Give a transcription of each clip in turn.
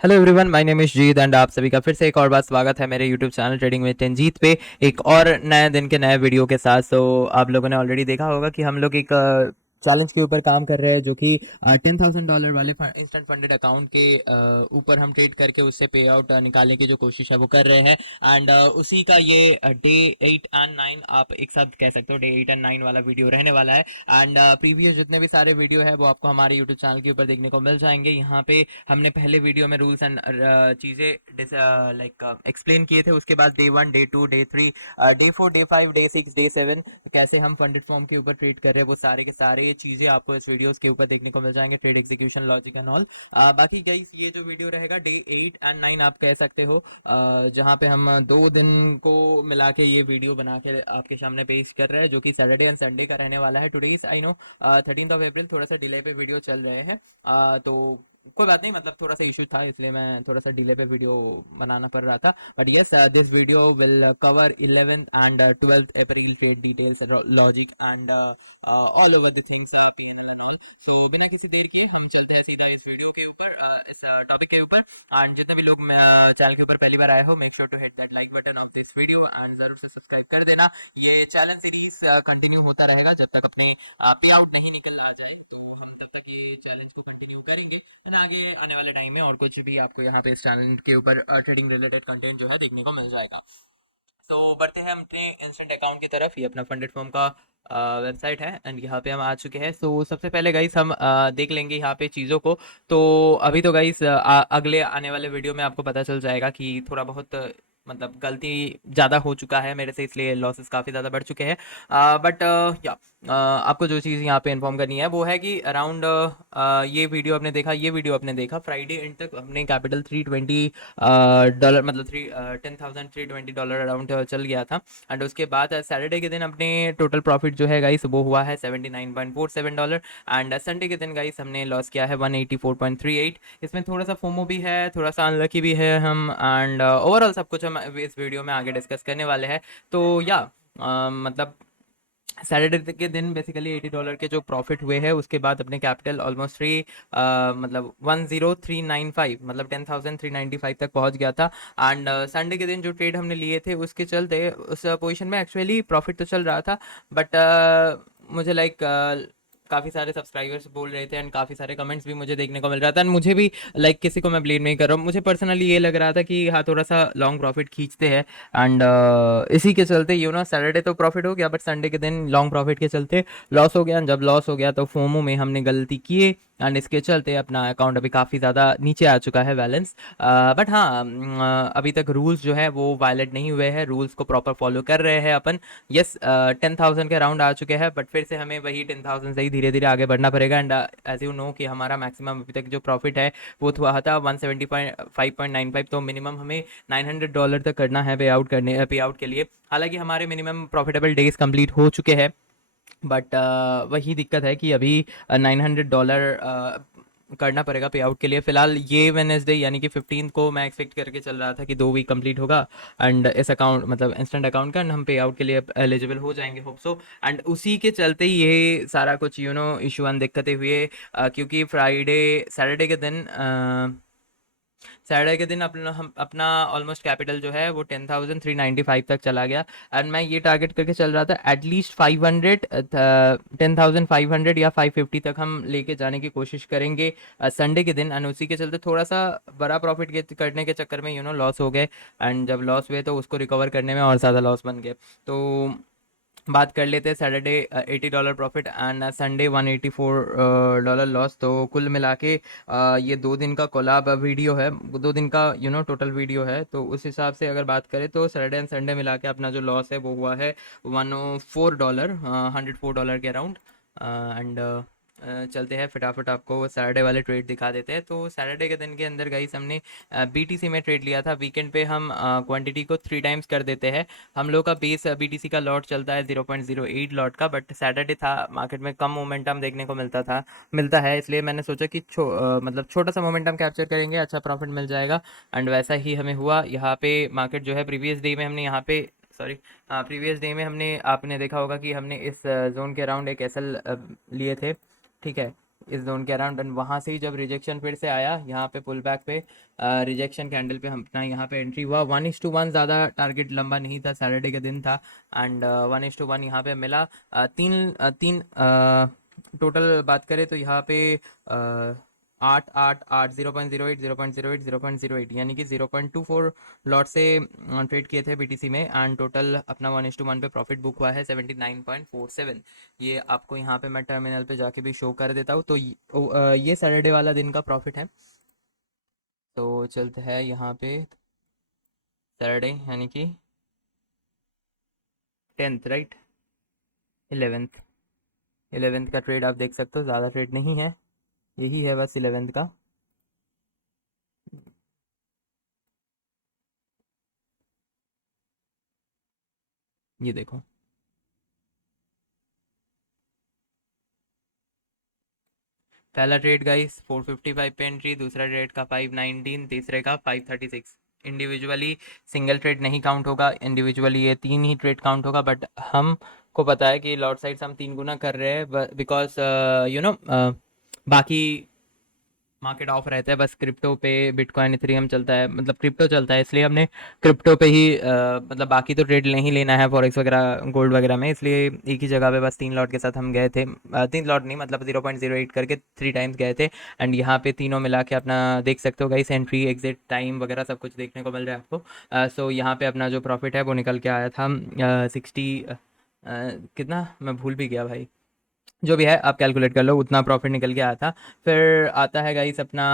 Hello everyone, my name is Jeet and आप सभी का फिर से एक और बार स्वागत है मेरे YouTube channel trading with Ranjeet पे एक और नए दिन के नए वीडियो के साथ। तो आप लोगों ने ऑलरेडी देखा होगा कि हम लोग एक चैलेंज के ऊपर काम कर रहे हैं, जो कि $10,000 वाले इंस्टेंट फंडेड अकाउंट के ऊपर हम ट्रेड करके उससे पे आउट निकालने की जो कोशिश है वो कर रहे हैं। एंड उसी का ये डे 8 एंड 9 आप एक साथ कह सकते हो, डे 8 एंड 9 वाला वीडियो रहने वाला है। एंड प्रीवियस जितने भी सारे वीडियो है वो आपको हमारे यूट्यूब चैनल के ऊपर देखने को मिल जाएंगे। यहाँ पे हमने पहले वीडियो में रूल्स एंड चीज़ें लाइक एक्सप्लेन किए थे। उसके बाद day 1, day 2, day 3, day 4, day 5, day 6, day 7 कैसे हम फंडेड फॉर्म के ऊपर ट्रेड कर रहे हैं, वो सारे के सारे ये चीज़ें आपको इस वीडियोस के ऊपर देखने को मिल जाएंगे। Trade execution logic and all. बाकी गाइस, ये जो वीडियो रहेगा डे 8 एंड 9 आप कह सकते हो, जहाँ पे हम 2 दिन को मिला के ये वीडियो बना के आपके सामने पेश कर रहे हैं, जो कि सैटरडे एंड संडे का रहने वाला है। टुडे इज आई नो 13 अप्रैल, थोड़ा सा डिले पे वीडियो चल रहे हैं। तो कोई बात नहीं, मतलब थोड़ा सा इशू था इसलिए मैं थोड़ा सा डिले पे वीडियो बनाना पड़ रहा था। But yes, this video will cover 11th and 12th April के details, logic and all over the things panel and all. So बिना किसी देर के हम चलते हैं सीधा इस वीडियो के ऊपर, इस टॉपिक के ऊपर। एंड जितने भी लोग चैनल के ऊपर पहली बार आए हो, make sure to hit that like button of this video and जरूर से सब्सक्राइब कर देना। ये चैलेंज सीरीज कंटिन्यू होता रहेगा जब तक अपने पे आउट नहीं निकल आ जाए, तो हम तब तक ये चैलेंज को कंटिन्यू करेंगे। एंड आगे आने वाले टाइम में और कुछ भी आपको यहाँ पे इस चैनल के ऊपर ट्रेडिंग रिलेटेड कंटेंट जो है देखने को मिल जाएगा। तो बढ़ते हैं अपने इंस्टेंट अकाउंट की तरफ। ये अपना फंडेड फॉर्म का वेबसाइट है एंड यहाँ पे हम आ चुके हैं। सो सबसे पहले गाइस हम देख लेंगे यहाँ पे चीज़ों को। तो अभी तो गाइस अगले आने वाले वीडियो में आपको पता चल जाएगा कि थोड़ा बहुत मतलब गलती ज़्यादा हो चुका है मेरे से, इसलिए लॉसेस काफ़ी ज़्यादा बढ़ चुके हैं। बट या आपको जो चीज़ यहाँ पे इन्फॉर्म करनी है वो है कि अराउंड ये वीडियो आपने देखा फ्राइडे एंड तक अपने कैपिटल $320 मतलब 10,320 अराउंड चल गया था। एंड उसके बाद सैटरडे के दिन अपने टोटल प्रॉफिट जो है गाइस वो हुआ है $79.47। एंड संडे के दिन गाइस हमने लॉस किया है 184.38। इसमें थोड़ा सा फोमो भी है, थोड़ा सा अनलकी भी है हम, एंड ओवरऑल सब कुछ हम इस वीडियो में आगे डिस्कस करने वाले हैं। तो या मतलब सैटरडे के दिन बेसिकली $80 के जो प्रॉफिट हुए हैं, उसके बाद अपने कैपिटल ऑलमोस्ट मतलब 10395 मतलब 10,395 तक पहुंच गया था। एंड संडे के दिन जो ट्रेड हमने लिए थे उसके चलते उस पोजीशन में एक्चुअली प्रॉफिट तो चल रहा था। बट मुझे लाइक काफ़ी सारे सब्सक्राइबर्स बोल रहे थे एंड काफ़ी सारे कमेंट्स भी मुझे देखने को मिल रहा था। एंड मुझे भी लाइक किसी को मैं ब्लेम नहीं कर रहा हूँ, मुझे पर्सनली ये लग रहा था कि हाँ थोड़ा सा लॉन्ग प्रॉफिट खींचते हैं। एंड इसी के चलते सैटरडे तो प्रॉफिट हो गया, बट संडे के दिन लॉन्ग प्रॉफिट के चलते लॉस हो गया। जब लॉस हो गया तो फोमो में हमने गलती किए एंड इसके चलते अपना अकाउंट अभी काफ़ी ज़्यादा नीचे आ चुका है बैलेंस। बट हाँ, अभी तक रूल्स जो है वो वायलेट नहीं हुए हैं, रूल्स को प्रॉपर फॉलो कर रहे हैं अपन। यस, 10,000 के अराउंड आ चुके हैं, बट फिर से हमें वही 10,000 से ही धीरे धीरे आगे बढ़ना पड़ेगा। एंड एज यू नो कि हमारा मैक्सिमम अभी तक जो प्रॉफिट है वो हुआ था 175.95। तो मिनिमम हमें $900 तक करना है पे आउट के लिए। हालांकि हमारे मिनिमम प्रॉफिटेबल डेज कंप्लीट हो चुके हैं, बट वही दिक्कत है कि अभी $900 करना पड़ेगा पे आउट के लिए। फिलहाल ये वेनेसडे यानी कि 15 को मैं एक्सपेक्ट करके चल रहा था कि 2 वीक कंप्लीट होगा एंड इस अकाउंट मतलब इंस्टेंट अकाउंट का, एंड हम पे आउट के लिए एलिजिबल हो जाएंगे, होप सो। एंड उसी के चलते ही ये सारा कुछ इशू एंड दिक्कतें हुए, क्योंकि सैटरडे के दिन सैटरडे के दिन अपना हम अपना ऑलमोस्ट कैपिटल जो है वो 10,395 तक चला गया। एंड मैं ये टारगेट करके चल रहा था एटलीस्ट 500, 10,500 या 550 तक हम लेके जाने की कोशिश करेंगे संडे के दिन। एंड उसी के चलते थोड़ा सा बड़ा प्रॉफिट करने के चक्कर में लॉस हो गए। एंड जब लॉस हुए तो उसको रिकवर करने में और ज़्यादा लॉस बन गए। तो बात कर लेते हैं Saturday $80 profit and Sunday $184 loss. तो कुल मिला के ये 2 दिन का कोलाब वीडियो है, 2 दिन का टोटल वीडियो है। तो उस हिसाब से अगर बात करें तो सैटरडे एंड संडे मिला के अपना जो लॉस है वो हुआ है $104, $104 के अराउंड। एंड चलते हैं फटाफट आपको सैटरडे वाले ट्रेड दिखा देते हैं। तो सैटरडे के दिन के अंदर गाइस हमने बीटीसी में ट्रेड लिया था। वीकेंड पे हम क्वांटिटी को 3 टाइम्स कर देते हैं। हम लोग का बेस बीटीसी का लॉट चलता है 0.08 लॉट का, बट सैटरडे था, मार्केट में कम मोमेंटम देखने को मिलता है, इसलिए मैंने सोचा कि मतलब छोटा सा मोमेंटम कैप्चर करेंगे, अच्छा प्रॉफिट मिल जाएगा। एंड वैसा ही हमें हुआ। यहाँ पे मार्केट जो है प्रीवियस डे में हमने यहाँ पे सॉरी प्रीवियस डे में हमने आपने देखा होगा कि हमने इस जोन के अराउंड एक एसएल लिए थे, ठीक है। इस जोन के अराउंड, एंड वहाँ से ही जब रिजेक्शन फिर से आया यहाँ पे पुल बैक पे, रिजेक्शन कैंडल पे हम अपना यहाँ पे एंट्री हुआ। 1:1 ज़्यादा टारगेट लंबा नहीं था, सैटरडे के दिन था, एंड 1:1 यहाँ पे मिला। तीन टोटल बात करें तो यहाँ पे 8 8 8 0.08 0.08 0.08 यानी कि 0.24 लॉट से ट्रेड किए थे बीटीसी में, एंड टोटल अपना 1:1 पे प्रॉफिट बुक हुआ है 79.47। ये आपको यहाँ पे मैं टर्मिनल पे जाके भी शो कर देता हूँ। तो ये सैटरडे वाला दिन का प्रॉफिट है। तो चलते हैं यहाँ पे सैटरडे यानी कि 10th, राइट, 11th। 11th का ट्रेड आप देख सकते हो, ज़्यादा ट्रेड नहीं है, यही है बस 11th का। ये देखो, पहला ट्रेड गाइस 455 पे एंट्री, दूसरा ट्रेड का 519, तीसरे का 536। इंडिविजुअली सिंगल ट्रेड नहीं काउंट होगा, इंडिविजुअली ये तीन ही ट्रेड काउंट होगा, बट हम को पता है कि लॉट साइड हम 3 गुना कर रहे हैं, बिकॉज यू नो बाकी मार्केट ऑफ रहता है, बस क्रिप्टो पे बिटकॉइन इथेरियम चलता है, मतलब क्रिप्टो चलता है, इसलिए हमने क्रिप्टो पे ही मतलब बाकी तो ट्रेड नहीं लेना है फॉरेक्स वगैरह गोल्ड वगैरह में, इसलिए एक ही जगह पे बस 3 लॉट के साथ हम गए थे। 3 लॉट नहीं, मतलब 0.08 करके 3 टाइम्स गए थे, एंड यहाँ पे तीनों मिला के अपना देख सकते हो गाइस, एंट्री एग्जिट टाइम वगैरह सब कुछ देखने को मिल रहा है आपको। सो यहाँ पे अपना जो प्रॉफिट है वो निकल के आया था 60, कितना मैं भूल भी गया भाई, जो भी है आप कैलकुलेट कर लो, उतना प्रॉफिट निकल के आया था। फिर आता है गाइस अपना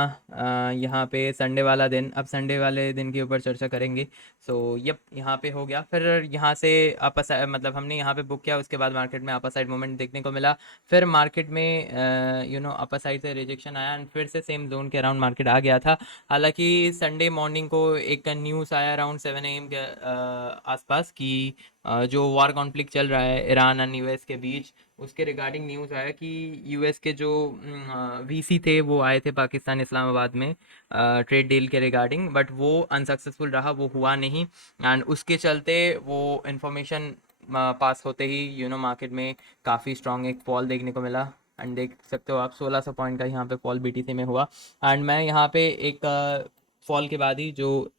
यहाँ पे संडे वाला दिन। अब संडे वाले दिन के ऊपर चर्चा करेंगे। सो यप, यहाँ पे हो गया। फिर यहाँ से अपर साइड, मतलब हमने यहाँ पे बुक किया, उसके बाद मार्केट में अपर साइड मूवमेंट देखने को मिला। फिर मार्केट में अपर साइड से रिजेक्शन आया, एंड फिर से सेम जोन के अराउंड मार्केट आ गया था। हालांकि संडे मॉर्निंग को एक न्यूज़ आया अराउंड 7 AM के आसपास कि जो वार कॉन्फ्लिक्ट चल रहा है ईरान और यूएस के बीच, उसके रिगार्डिंग न्यूज़ आया कि यूएस के जो वीसी थे वो आए थे पाकिस्तान इस्लामाबाद में ट्रेड डील के रिगार्डिंग, बट वो अनसक्सेसफुल रहा, वो हुआ नहीं, एंड उसके चलते वो इन्फॉर्मेशन पास होते ही मार्केट में काफ़ी स्ट्रॉन्ग एक फॉल देखने को मिला। एंड देख सकते हो आप 1600 पॉइंट का यहाँ पे फॉल बीटीसी में हुआ। एंड मैं यहाँ पे एक फॉल के बाद ही जो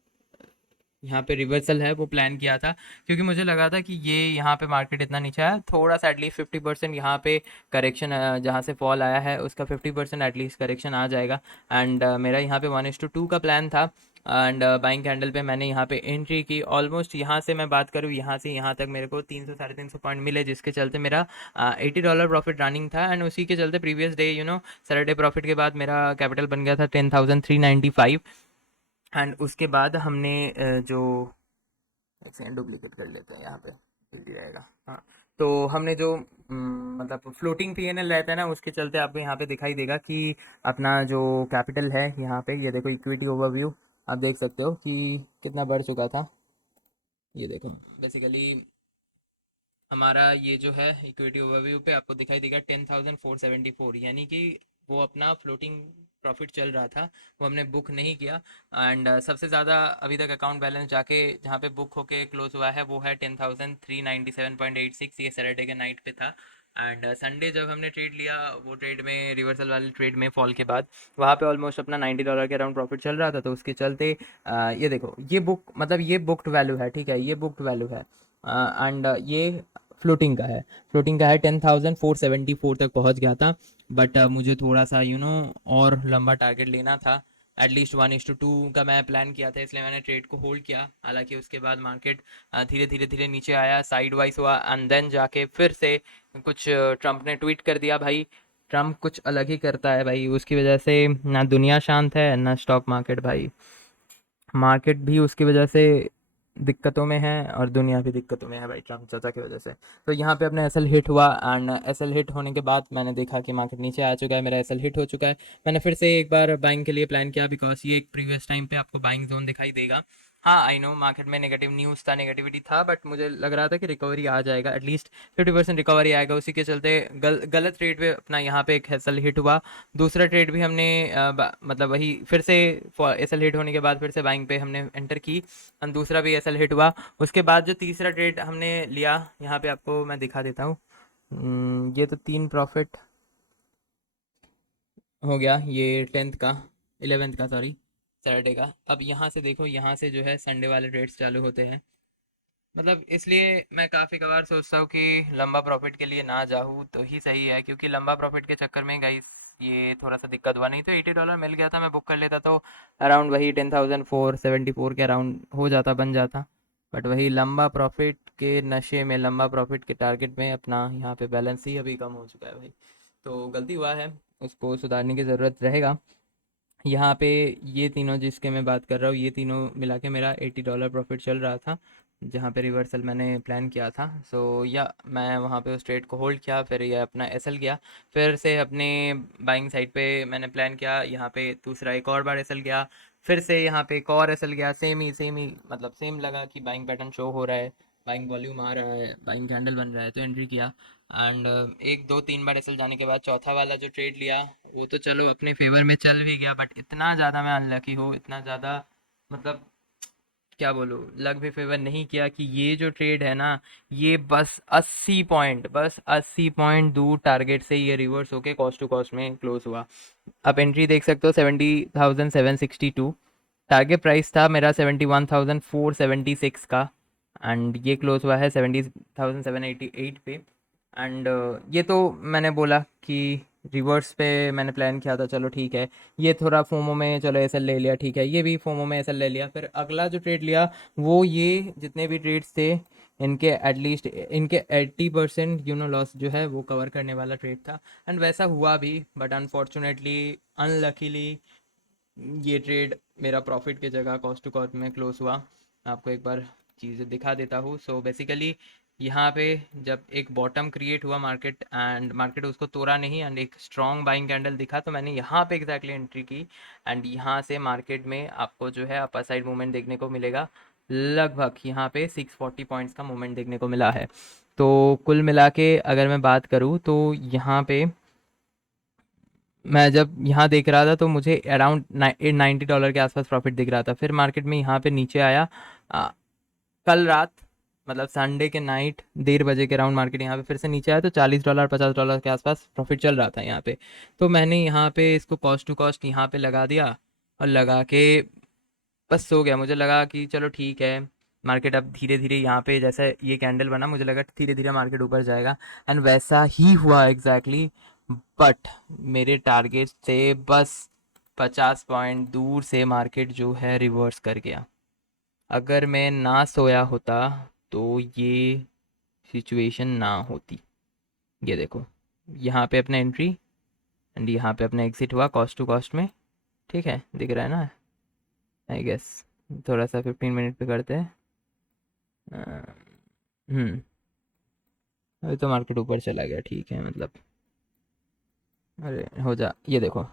यहाँ पे रिवर्सल है वो प्लान किया था, क्योंकि मुझे लगा था कि ये यहाँ पे मार्केट इतना नीचे आया, थोड़ा सा एटलीस्ट 50% यहाँ पे करेक्शन, जहाँ से फॉल आया है उसका 50% एटलीस्ट करेक्शन आ जाएगा। एंड मेरा यहाँ पे 1:2 का प्लान था, एंड बाइंग कैंडल पे मैंने यहाँ पे एंट्री की। ऑलमोस्ट यहाँ से मैं बात करूँ, यहाँ से यहाँ तक मेरे को 300 350 पॉइंट मिले, जिसके चलते मेरा $80 प्रॉफिट रनिंग था, एंड उसी के चलते प्रीवियस डे सैटरडे प्रॉफिट के बाद मेरा कैपिटल बन गया था 10,395। एंड उसके बाद हमने जो एक सेकंड डुप्लीकेट कर लेते हैं यहाँ पे, जल्दी रहेगा। हाँ, तो हमने जो मतलब फ्लोटिंग पीएनएल रहता है ना, उसके चलते आपको यहाँ पे दिखाई देगा कि अपना जो कैपिटल है यहाँ पे, ये देखो इक्विटी ओवरव्यू, आप देख सकते हो कि कितना बढ़ चुका था। ये देखो बेसिकली हमारा ये जो है इक्विटी ओवरव्यू पे आपको दिखाई देगा 10,474, यानी कि वो अपना फ्लोटिंग प्रॉफिट चल रहा था, वो हमने बुक नहीं किया। एंड सबसे ज़्यादा अभी तक अकाउंट बैलेंस जाके जहाँ पे बुक होके क्लोज हुआ है वो है 10,397.86, ये सैटरडे के नाइट पे था। एंड संडे जब हमने ट्रेड लिया, वो ट्रेड में रिवर्सल वाले ट्रेड में फॉल के बाद वहाँ पे ऑलमोस्ट अपना $90 के अराउंड प्रॉफिट चल रहा था, तो उसके चलते ये देखो, ये बुक मतलब ये बुक्ड वैल्यू है, ठीक है, ये बुक्ड वैल्यू है, एंड ये फ्लोटिंग का है। फ्लोटिंग का है 10,474 तक पहुंच गया था, बट मुझे थोड़ा सा और लंबा टारगेट लेना था, एटलीस्ट 1:2 का मैं प्लान किया था, इसलिए मैंने ट्रेड को होल्ड किया। हालांकि उसके बाद मार्केट धीरे धीरे धीरे नीचे आया, साइड वाइज हुआ, एंड देन जाके फिर से कुछ ट्रम्प ने ट्वीट कर दिया भाई। ट्रम्प कुछ अलग ही करता है भाई, उसकी वजह से ना दुनिया शांत है ना स्टॉक मार्केट भाई, मार्केट भी उसकी वजह से दिक्कतों में है और दुनिया भी दिक्कतों में है भाई, ट्रम्प चाचा की वजह से। तो यहाँ पे अपना एसएल हिट हुआ, एंड एसएल हिट होने के बाद मैंने देखा कि मार्केट नीचे आ चुका है, मेरा एसएल हिट हो चुका है। मैंने फिर से एक बार बाइंग के लिए प्लान किया, बिकॉज ये एक प्रीवियस टाइम पे आपको बाइंग जोन दिखाई देगा। हाँ आई नो मार्केट में नेगेटिव न्यूज़ था, नेगेटिविटी था, बट मुझे लग रहा था कि रिकवरी आ जाएगा, एटलीस्ट 50% रिकवरी आएगा। उसी के चलते गलत रेट पे अपना यहाँ पे एक एसएल हिट हुआ। दूसरा ट्रेड भी हमने मतलब वही फिर से एसएल हिट होने के बाद फिर से बाइंग पे हमने एंटर की, और दूसरा भी एसएल हिट हुआ। उसके बाद जो तीसरा ट्रेड हमने लिया, यहाँ पे आपको मैं दिखा देता हूँ। ये तो 3 प्रॉफिट, हो गया ये 10th का, 11th का सॉरी, सैटरडे का। अब यहाँ से देखो, यहाँ से जो है संडे वाले ट्रेड्स चालू होते हैं। मतलब इसलिए मैं काफ़ी कभार सोचता हूँ कि लंबा प्रॉफिट के लिए ना जाऊँ तो ही सही है, क्योंकि लंबा प्रॉफिट के चक्कर में गाइस ये थोड़ा सा दिक्कत हुआ। नहीं तो $80 मिल गया था, मैं बुक कर लेता तो अराउंड वही 10,474 के अराउंड हो जाता, बन जाता। बट वही लंबा प्रॉफिट के नशे में, लंबा प्रॉफिट के टारगेट में अपना यहाँ पे बैलेंस ही अभी कम हो चुका है भाई। तो गलती हुआ है, उसको सुधारने की ज़रूरत रहेगा। यहाँ पे ये तीनों जिसके मैं बात कर रहा हूँ, ये तीनों मिला के मेरा $80 प्रॉफिट चल रहा था, जहाँ पे रिवर्सल मैंने प्लान किया था। सो या मैं वहाँ पे उस ट्रेड को होल्ड किया, फिर ये अपना एसएल गया, फिर से अपने बाइंग साइड पे मैंने प्लान किया, यहाँ पे दूसरा एक और बार एसएल गया, फिर से यहाँ पे एक और एसएल गया, सेम ही मतलब सेम लगा कि बाइंग पैटर्न शो हो रहा है, बाइंग वॉल्यूम आ रहा है, बाइंग कैंडल बन रहा है, तो एंट्री किया। एंड एक दो तीन बार एसएल जाने के बाद चौथा वाला जो ट्रेड लिया, वो तो चलो अपने फेवर में चल भी गया, बट इतना ज़्यादा मैं अनलकी हूँ, इतना ज़्यादा मतलब क्या बोलूँ, लक भी फेवर नहीं किया कि ये जो ट्रेड है ना, ये बस 80 पॉइंट दूर टारगेट से ये रिवर्स होके कॉस्ट टू कॉस्ट में क्लोज हुआ। आप एंट्री देख सकते हो 70,762, टारगेट प्राइस था मेरा 71,476 का, एंड ये क्लोज हुआ है 70,788 पे। एंड ये तो मैंने बोला कि रिवर्स पे मैंने प्लान किया था, चलो ठीक है। ये थोड़ा फोमो में चलो एसएल ले लिया, ठीक है, ये भी फोमो में एसएल ले लिया। फिर अगला जो ट्रेड लिया, वो ये जितने भी ट्रेड्स थे इनके एटलीस्ट इनके 80% लॉस जो है वो कवर करने वाला ट्रेड था। एंड वैसा हुआ भी, बट अनफॉर्चुनेटली, अनलकीली, ये ट्रेड मेरा प्रॉफिट की जगह कॉस्ट टू कॉस्ट में क्लोज हुआ। मैं आपको एक बार चीज़ें दिखा देता हूँ। सो बेसिकली यहाँ पे जब एक बॉटम क्रिएट हुआ मार्केट, एंड मार्केट उसको तोड़ा नहीं, एंड एक स्ट्रॉन्ग बाइंग कैंडल दिखा, तो मैंने यहाँ पे एग्जैक्टली एंट्री की। एंड यहाँ से मार्केट में आपको जो है अपर साइड मूवमेंट देखने को मिलेगा, लगभग यहाँ पे 640 पॉइंट्स का मूवमेंट देखने को मिला है। तो कुल मिला के अगर मैं बात करूँ तो यहाँ पे मैं जब यहाँ देख रहा था तो मुझे अराउंड $90 के आसपास प्रॉफिट दिख रहा था। फिर मार्केट में यहाँ पे नीचे आया, आ, कल रात, मतलब संडे के नाइट 1:30 बजे के अराउंड मार्केट यहाँ पे फिर से नीचे आया, तो $40 $50 के आसपास प्रॉफिट चल रहा था यहाँ पे। तो मैंने यहाँ पे इसको कॉस्ट टू कॉस्ट यहाँ पे लगा दिया, और लगा के बस सो गया। मुझे लगा कि चलो ठीक है, मार्केट अब धीरे धीरे यहाँ पे जैसा ये कैंडल बना, मुझे लगा धीरे धीरे मार्केट ऊपर जाएगा, एंड वैसा ही हुआ एग्जैक्टली। बट मेरे टारगेट से बस 50 पॉइंट दूर से मार्केट जो है रिवर्स कर गया। अगर मैं ना सोया होता तो ये सिचुएशन ना होती। ये देखो, यहाँ पे अपना एंट्री, एंड यहाँ पे अपना एग्जिट हुआ कॉस्ट टू कॉस्ट में। ठीक है, दिख रहा है ना, आई गेस। थोड़ा सा 15 मिनट पे करते हैं। हम्म अभी तो मार्केट ऊपर चला गया, ठीक है, मतलब अरे हो जा, ये देखो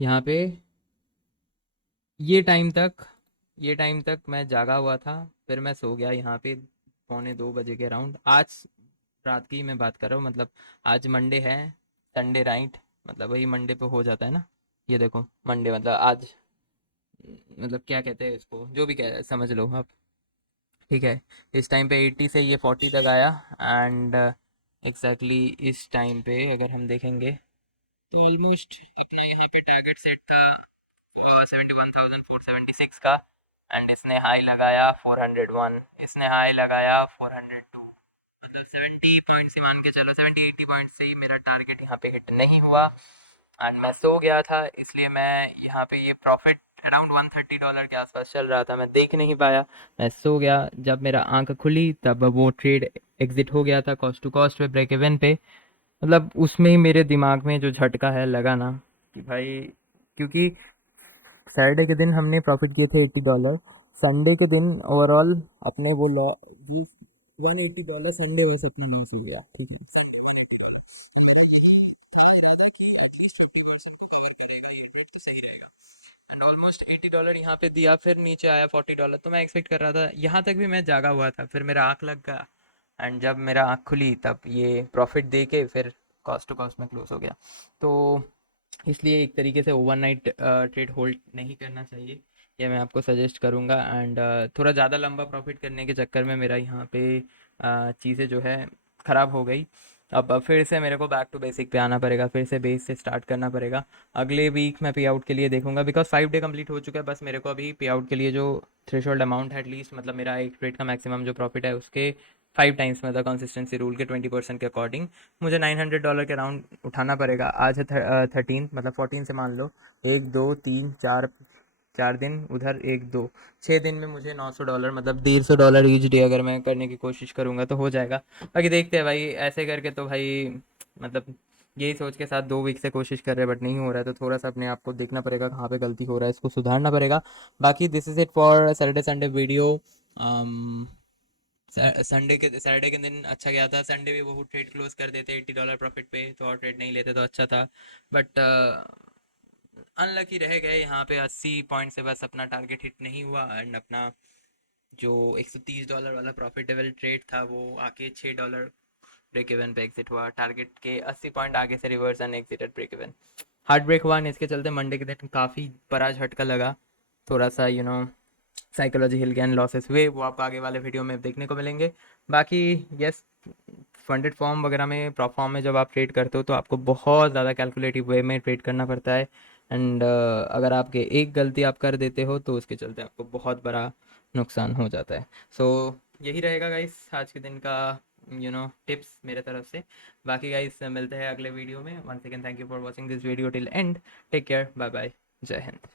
यहाँ पे ये टाइम तक ये टाइम तक मैं जागा हुआ था, फिर मैं सो गया यहाँ पे 1:45 बजे के अराउंड। आज रात की मैं बात कर रहा हूँ, मतलब आज मंडे है, संडे राइट, मतलब वही मंडे पे हो जाता है ना। ये देखो मंडे मतलब आज, मतलब क्या कहते हैं इसको, जो भी कह समझ लो आप। ठीक है, इस टाइम पे 80 से ये 40 तक आया, एंड एग्जैक्टली इस टाइम पे अगर हम देखेंगे तो ऑलमोस्ट अपना यहाँ पे टारगेट सेट था 71,476 का, एंड इसने हाई लगाया 401, इसने हाई लगाया 402, मतलब 70 पॉइंट से मान के चलो, 70-80 पॉइंट से ही मेरा टारगेट यहाँ पे हिट नहीं हुआ, एंड मैं सो गया था। इसलिए मैं यहाँ पे ये प्रॉफिट अराउंड $130 के आसपास चल रहा था, मैं देख नहीं पाया, मैं सो गया। जब मेरा आंख खुली तब वो ट्रेड एग्जिट हो गया था कॉस्ट टू कॉस्ट पे, ब्रेक इवन पे। मतलब उसमें ही मेरे दिमाग में जो झटका है लगा ना कि भाई, क्योंकि सैटरडे के दिन हमने प्रॉफिट किए थे $80, संडे के दिन ओवरऑल अपने वो लॉ जी $180 संडे वैसे अपना लॉस हो गया। ठीक है, संडे $180, तो मेरा यही था इरादा कि एटलीस्ट 50% को कवर करेगा ये ट्रेड तो सही रहेगा। एंड ऑलमोस्ट $80 यहाँ पे दिया, फिर नीचे आया $40, तो मैं एक्सपेक्ट कर रहा था, यहाँ तक भी मैं जागा हुआ था, फिर मेरा आँख लग गया, एंड जब मेरा आँख खुली तब ये प्रॉफिट दे के फिर कॉस्ट टू कॉस्ट में क्लोज हो गया। तो इसलिए एक तरीके से ओवरनाइट ट्रेड होल्ड नहीं करना चाहिए, ये मैं आपको सजेस्ट करूँगा। एंड थोड़ा ज़्यादा लंबा प्रॉफिट करने के चक्कर में मेरा यहाँ पे चीज़ें जो है ख़राब हो गई। अब फिर से मेरे को बैक टू बेसिक पे आना पड़ेगा, फिर से बेस से स्टार्ट करना पड़ेगा। अगले वीक मैं पे आउट के लिए देखूंगा, बिकॉज 5 डे कंप्लीट हो चुका है। बस मेरे को अभी पे आउट के लिए जो थ्रेशोल्ड अमाउंट है एटलीस्ट, मतलब मेरा एक ट्रेड का मैक्सिमम जो प्रॉफिट है उसके 5 टाइम्स, मतलब कंसिस्टेंसी रूल के 20% के अकॉर्डिंग मुझे $900 के राउंड उठाना पड़ेगा। आज है 13, मतलब 14 से मान लो, 1 2 3 4, 4 दिन उधर, 1 2 6 दिन में मुझे $900, मतलब $150 ईच डे अगर मैं करने की कोशिश करूँगा तो हो जाएगा। बाकी देखते हैं भाई, ऐसे करके तो भाई मतलब यही सोच के साथ 2 वीक से कोशिश कर रहे हैं, बट नहीं हो रहा है। तो थोड़ा सा अपने आप को देखना पड़ेगा कहाँ पे गलती हो रहा है, इसको सुधारना पड़ेगा। बाकी this is it for Saturday Sunday video. Saturday के दिन अच्छा गया था। संडे भी वो ट्रेड क्लोज कर देते $80 प्रॉफिट पे, तो और ट्रेड नहीं लेते तो अच्छा था। बट अनलकी रह गए यहाँ पे, 80 पॉइंट से बस अपना टारगेट हिट नहीं हुआ। एंड अपना जो $130 वाला प्रॉफिटेबल ट्रेड था वो आके $6 ब्रेक इवन पे एग्जिट हुआ। टारगेट के 80 पॉइंट आगे से reverse and exited break even. Heartbreak हुआ, and इसके चलते मंडे के दिन काफ़ी बड़ा झटका लगा। थोड़ा सा साइकोलॉजी हिल गया एंड लॉसेस हुए, वो आपको आगे वाले वीडियो में देखने को मिलेंगे। बाकी यस, फंडेड फॉर्म वगैरह में, प्रॉप फॉर्म में जब आप ट्रेड करते हो तो आपको बहुत ज़्यादा कैलकुलेटिव वे में ट्रेड करना पड़ता है। एंड अगर आपके एक गलती आप कर देते हो तो उसके चलते आपको बहुत बड़ा नुकसान हो जाता है। सो यही रहेगा गाइस आज के दिन का टिप्स मेरे तरफ से। बाकी गाइस मिलते हैं अगले वीडियो में। Once again thank you for watching this video till end. Take care, bye bye, Jai Hind.